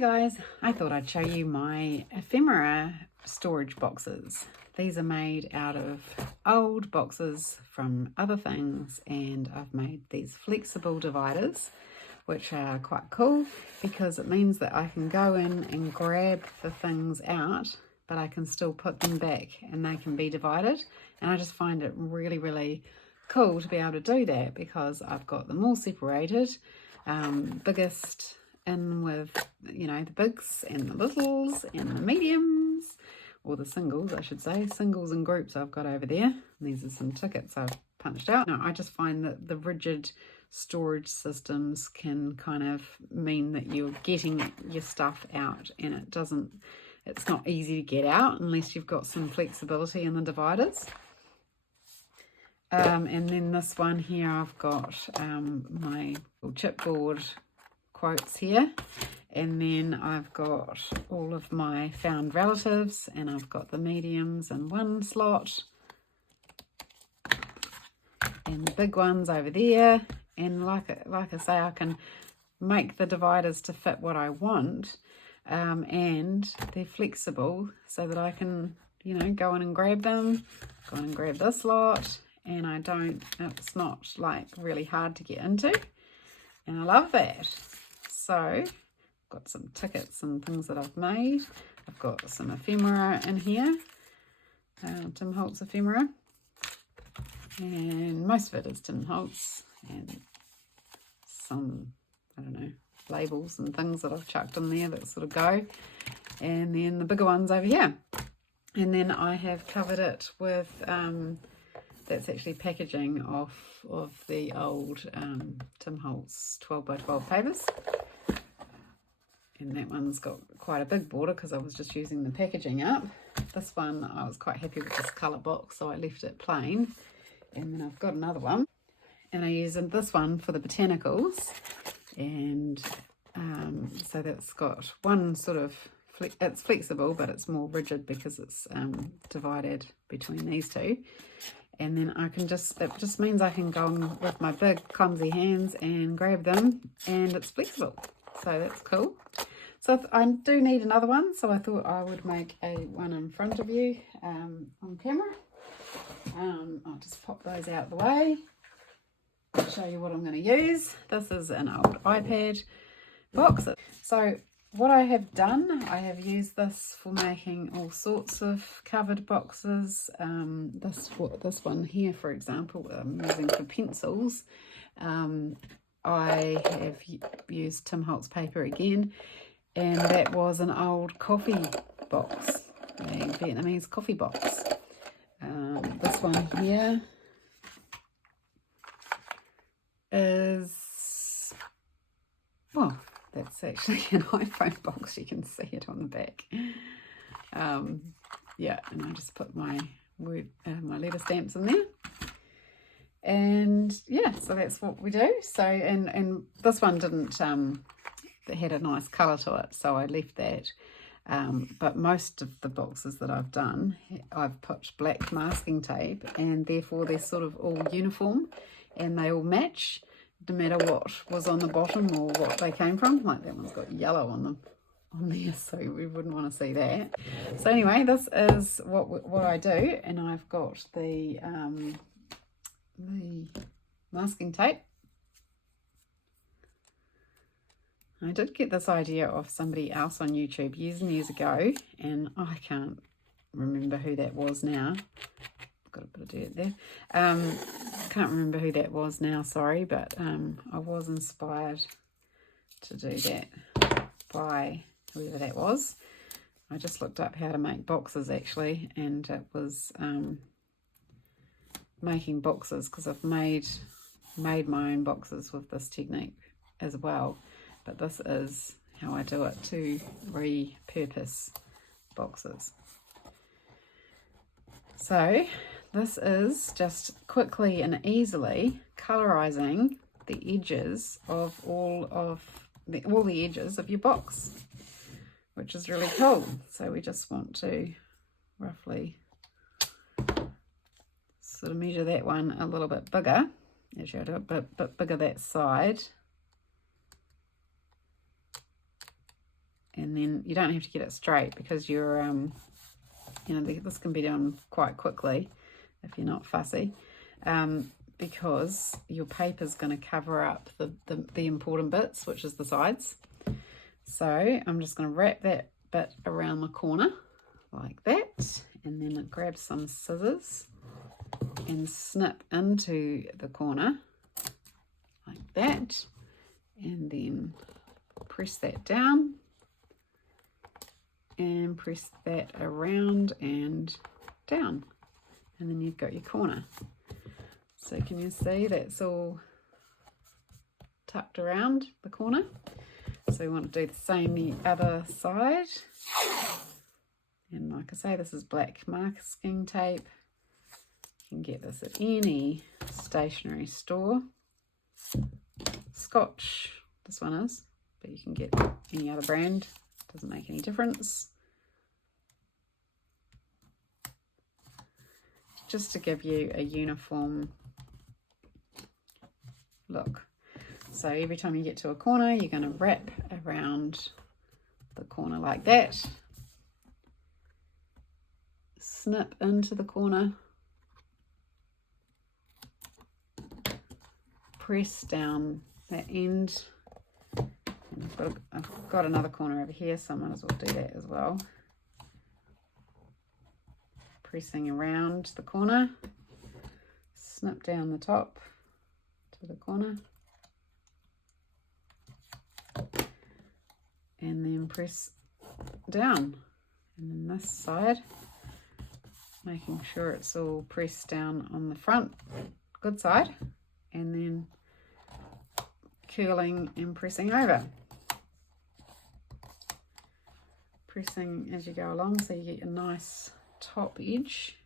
guys, I thought I'd show you my ephemera storage boxes. These are made out of old boxes from other things, and I've made these flexible dividers, which are quite cool because it means that I can go in and grab the things out, but I can still put them back and they can be divided. And I just find it really cool to be able to do that because I've got them all separated, biggest in with, you know, the bigs and the littles and the mediums, or the singles I should say, singles and groups I've got over there. And these are some tickets I've punched out. No, I just find that the rigid storage systems can kind of mean that you're getting your stuff out, and it's not easy to get out unless you've got some flexibility in the dividers. And then this one here, I've got my chipboard quotes here, and then I've got all of my found relatives, and I've got the mediums in one slot and the big ones over there. And like I say, I can make the dividers to fit what I want, and they're flexible so that I can, you know, go in and grab them, go in and grab this lot, and it's not like really hard to get into, and I love that. So I've got some tickets and things that I've made. I've got some ephemera in here, Tim Holtz ephemera, and most of it is Tim Holtz, and some, I don't know, labels and things that I've chucked in there that sort of go, and then the bigger ones over here. And then I have covered it with that's actually packaging off of the old Tim Holtz 12 by 12 papers, and that one's got quite a big border because I was just using the packaging up. This one I was quite happy with this colour box, so I left it plain. And then I've got another one, and I use this one for the botanicals, and so that's got one sort of it's flexible, but it's more rigid because it's divided between these two. And then it just means I can go on with my big clumsy hands and grab them, and it's flexible, so that's cool. So I do need another one, so I thought I would make one in front of you on camera. I'll just pop those out of the way and show you what I'm going to use. This is an old iPad box. So what I have done, I have used this for making all sorts of covered boxes. This one here, for example, I'm using for pencils. I have used Tim Holtz paper again, and that was an old coffee box, a Vietnamese coffee box. This one here is, well, that's actually an iPhone box. You can see it on the back. Yeah, and I just put my letter stamps in there. And yeah, so that's what we do. So, and this one didn't, it had a nice colour to it, so I left that. But most of the boxes that I've done, I've put black masking tape, and therefore they're sort of all uniform and they all match no matter what was on the bottom or what they came from. Like that one's got yellow on there, so we wouldn't want to see that. So anyway, this is what I do, and I've got the masking tape. I did get this idea off somebody else on YouTube years and years ago, and I can't remember who that was now. Got a bit of dirt there. Can't remember who that was now, sorry, but I was inspired to do that by whoever that was. I just looked up how to make boxes actually, and it was making boxes because I've made my own boxes with this technique as well. But this is how I do it to repurpose boxes. So this is just quickly and easily colorizing the edges of all the edges of your box, which is really cool. So we just want to roughly sort of measure that one a little bit bigger. Actually, I do a bit bigger that side. And then you don't have to get it straight because you're, you know, this can be done quite quickly if you're not fussy, because your paper's going to cover up the important bits, which is the sides. So I'm just going to wrap that bit around the corner like that, and then grab some scissors and snip into the corner like that, and then press that down and press that around and down, and then you've got your corner. So can you see that's all tucked around the corner? So we want to do the same the other side. And like I say, this is black masking tape. You can get this at any stationery store. Scotch, this one is, but you can get any other brand, doesn't make any difference. Just to give you a uniform look. So every time you get to a corner, you're going to wrap around the corner like that, snip into the corner, press down that end, and I've got another corner over here, so I might as well do that as well. Pressing around the corner, snip down the top to the corner, and then press down. And then this side, making sure it's all pressed down on the front, good side, and then curling and pressing over. Pressing as you go along so you get a nice top edge.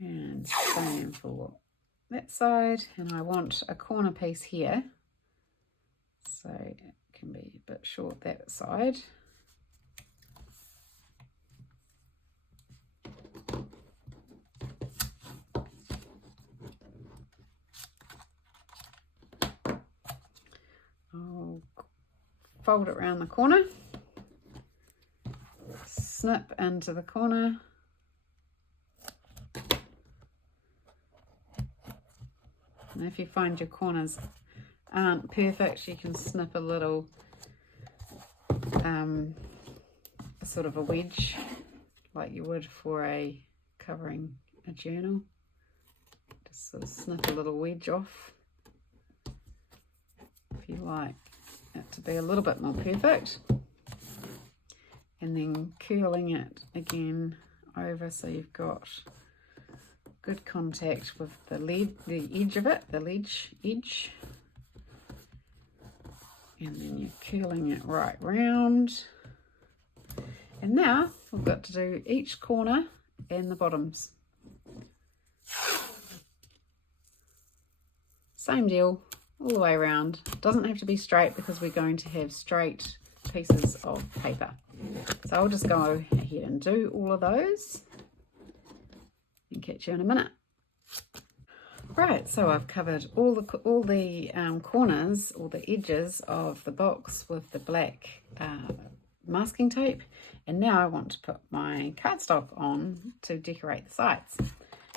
And same for that side, and I want a corner piece here, so it can be a bit short that side. I'll fold it around the corner, snip into the corner, and if you find your corners aren't perfect, you can snip a little sort of a wedge like you would for covering a journal. Just sort of snip a little wedge off if you like it to be a little bit more perfect, and then curling it again over so you've got good contact with the edge of it, the ledge edge, and then you're curling it right round. And now we've got to do each corner and the bottoms. Same deal all the way around. Doesn't have to be straight because we're going to have straight pieces of paper. So I'll just go ahead and do all of those and catch you in a minute. Right, so I've covered all the corners, all the edges of the box with the black masking tape, and now I want to put my cardstock on to decorate the sides.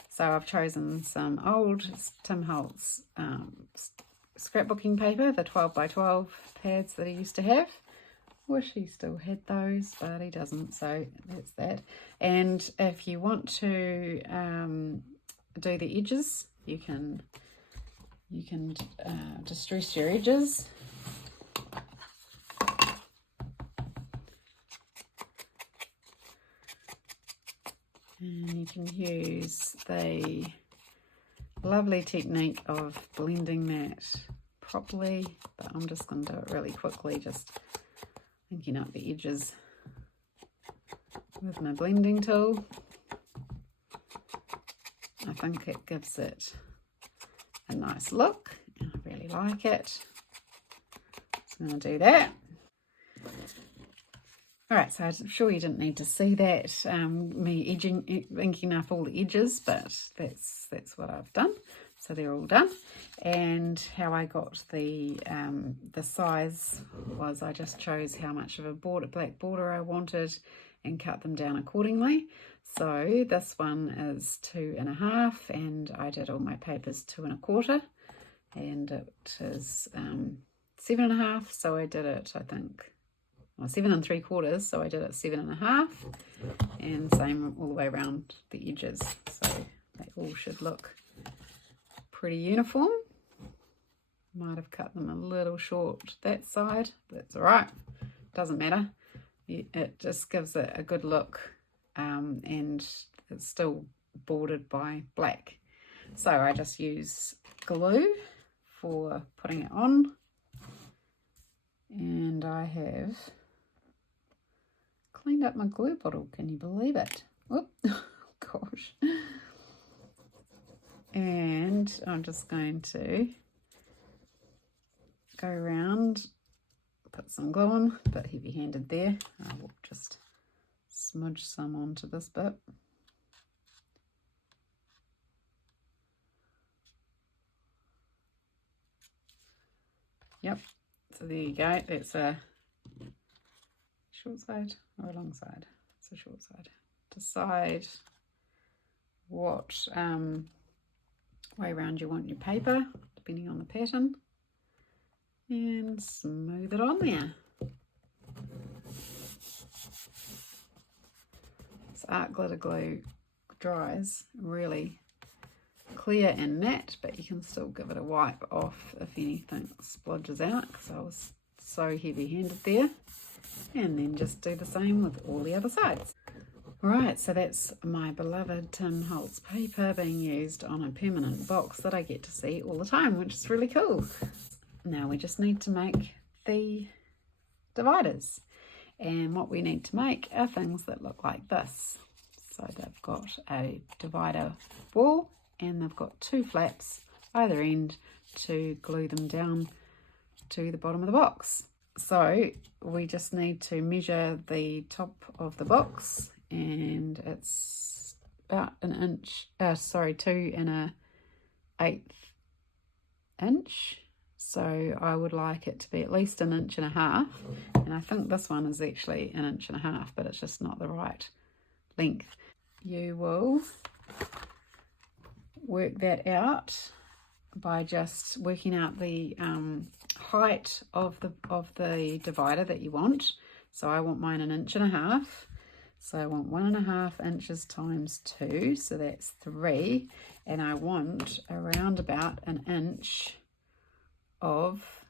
So I've chosen some old Tim Holtz scrapbooking paper, the 12 by 12 pads that he used to have. Wish he still had those, but he doesn't, so that's that. And if you want to do the edges, you can distress your edges. And you can use the lovely technique of blending that properly, but I'm just going to do it really quickly, just inking up the edges with my blending tool. I think it gives it a nice look, and I really like it. So I'm going to do that. Alright, so I'm sure you didn't need to see that, me inking up all the edges, but that's what I've done. So they're all done. And how I got the size was I just chose how much of a black border I wanted and cut them down accordingly. So this one is 2.5, and I did all my papers 2 1/4, and it is 7.5. So I did it, I think, 7 3/4. So I did it 7.5, and same all the way around the edges. So they all should look pretty uniform. Might have cut them a little short that side, but that's all right. Doesn't matter. It just gives it a good look, and it's still bordered by black. So I just use glue for putting it on, and I have cleaned up my glue bottle. Can you believe it? Whoop. Oh, gosh. And I'm just going to go around, put some glue on, a bit heavy-handed there. I will just smudge some onto this bit. Yep, so there you go. That's a short side or a long side? It's a short side. Decide what way around you want your paper, depending on the pattern, and smooth it on there. This art glitter glue dries really clear and matte, but you can still give it a wipe off if anything splodges out, because I was so heavy-handed there. And then just do the same with all the other sides. Right, so that's my beloved Tim Holtz paper being used on a permanent box that I get to see all the time, which is really cool. Now we just need to make the dividers. And what we need to make are things that look like this. So they've got a divider wall, and they've got 2 flaps either end to glue them down to the bottom of the box. So we just need to measure the top of the box, and it's about 2 1/8 inch. So I would like it to be at least 1.5 inches, and I think this one is actually 1.5 inches, but it's just not the right length. You will work that out by just working out the height of the divider that you want. So I want mine 1.5 inches. So I want 1.5 inches times 2, so that's 3, and I want around about 1 inch of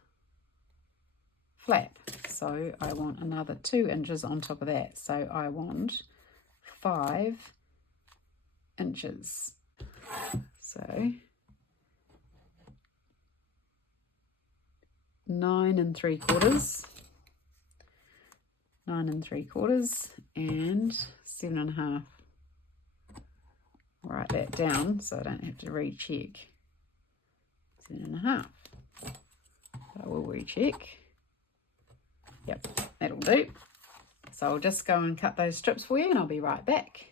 flap. So I want another 2 inches on top of that. So I want 5 inches. So 9 3/4, 9 3/4, and 7.5. Write that down so I don't have to recheck. 7.5. I will recheck. Yep, that'll do. So I'll just go and cut those strips for you, and I'll be right back.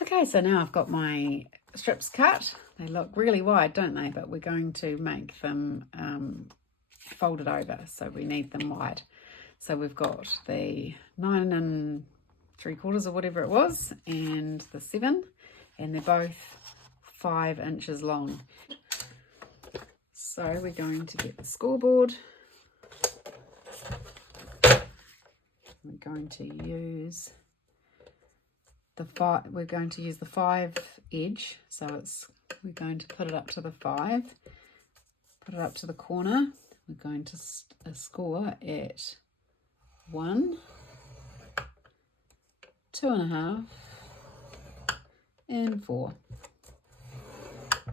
Okay, so now I've got my strips cut. They look really wide, don't they? But we're going to make them folded over, so we need them wide. So we've got the 9 3/4 or whatever it was, and the 7, and they're both 5 inches long. So we're going to get the scoreboard. We're going to use the 5. We're going to use the 5 edge. So we're going to put it up to the 5. Put it up to the corner. We're going to score at 1, 2.5, and 4.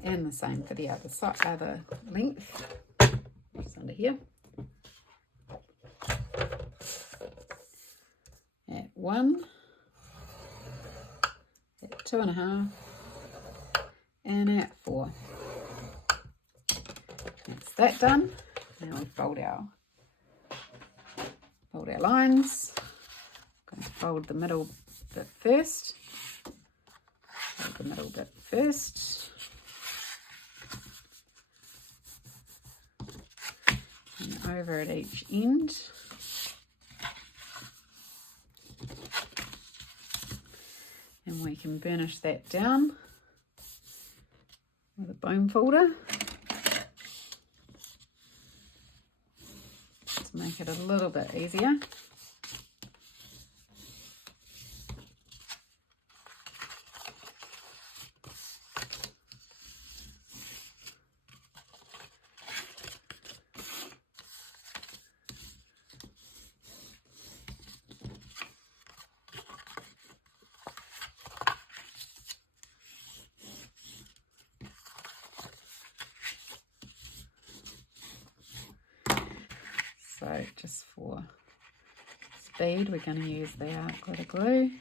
And the same for the other side, other length. Just under here. At 1, at 2.5, and at 4. That's that done. Now we fold our lines. I'm going to fold the middle bit first. Fold the middle bit first. and over at each end. And we can burnish that down with a bone folder to make it a little bit easier. So just for speed, we're going to use the glitter glue.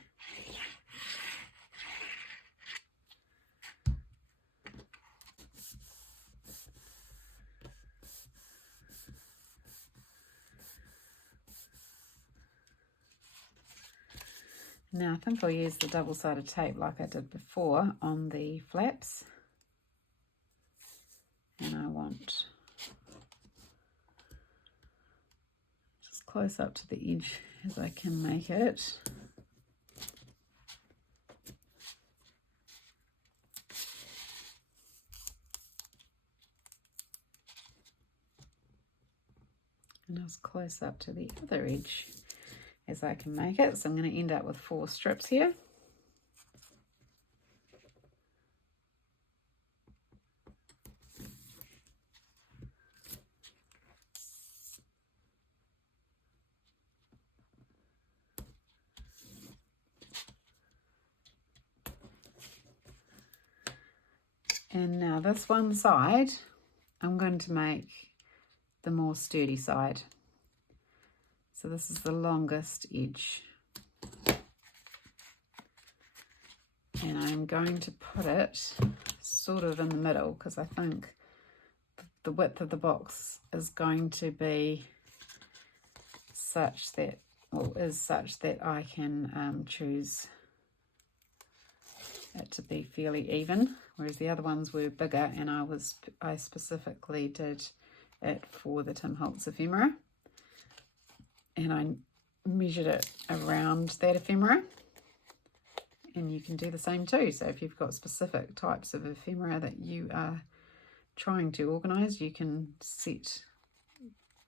Now I think I'll use the double-sided tape like I did before on the flaps. And I want just close up to the edge as I can make it. And as close up to the other edge as I can make it. So I'm going to end up with 4 strips here. And now this one side, I'm going to make the more sturdy side. So this is the longest edge. And I'm going to put it sort of in the middle because I think the width of the box is going to be such that, well, is such that I can choose it to be fairly even, whereas the other ones were bigger, and I specifically did it for the Tim Holtz ephemera, and I measured it around that ephemera, and you can do the same too. So if you've got specific types of ephemera that you are trying to organize, you can set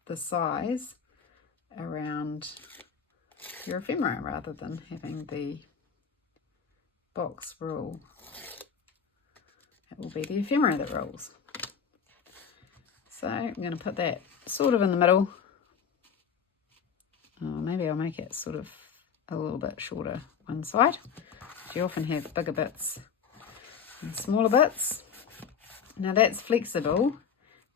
the size around your ephemera rather than having the box rule. It will be the ephemera that rules. So I'm going to put that sort of in the middle. Maybe I'll make it sort of a little bit shorter one side. You often have bigger bits and smaller bits. Now that's flexible,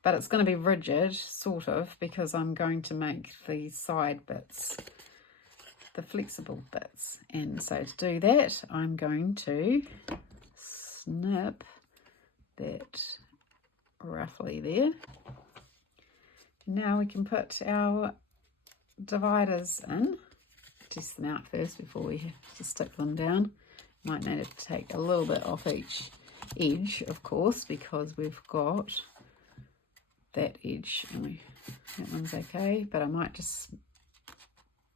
but it's going to be rigid, sort of, because I'm going to make the side bits the flexible bits. And so to do that, I'm going to snip that roughly there. Now we can put our dividers in. Test them out first before we have to stick them down. Might need to take a little bit off each edge, of course, because we've got that edge and that one's okay, but I might just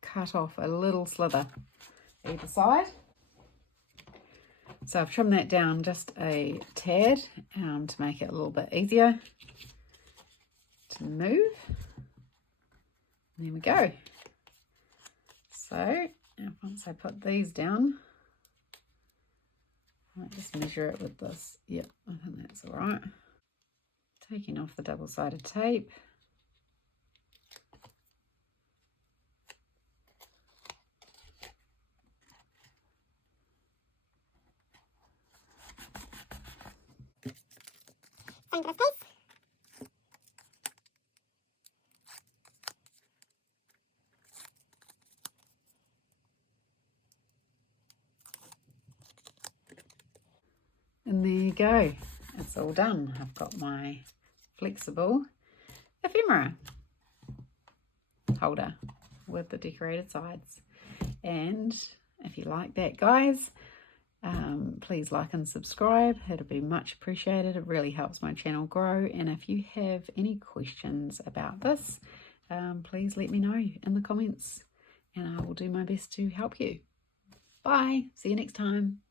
cut off a little slither either side. So I've trimmed that down just a tad to make it a little bit easier to move. There we go. So once I put these down, I might just measure it with this. Yep, I think that's all right. Taking off the double-sided tape. And there you go, it's all done. I've got my flexible ephemera holder with the decorated sides. And if you like that, guys, Please like and subscribe. It'd be much appreciated. It really helps my channel grow. And if you have any questions about this, please let me know in the comments and I will do my best to help you. Bye. See you next time.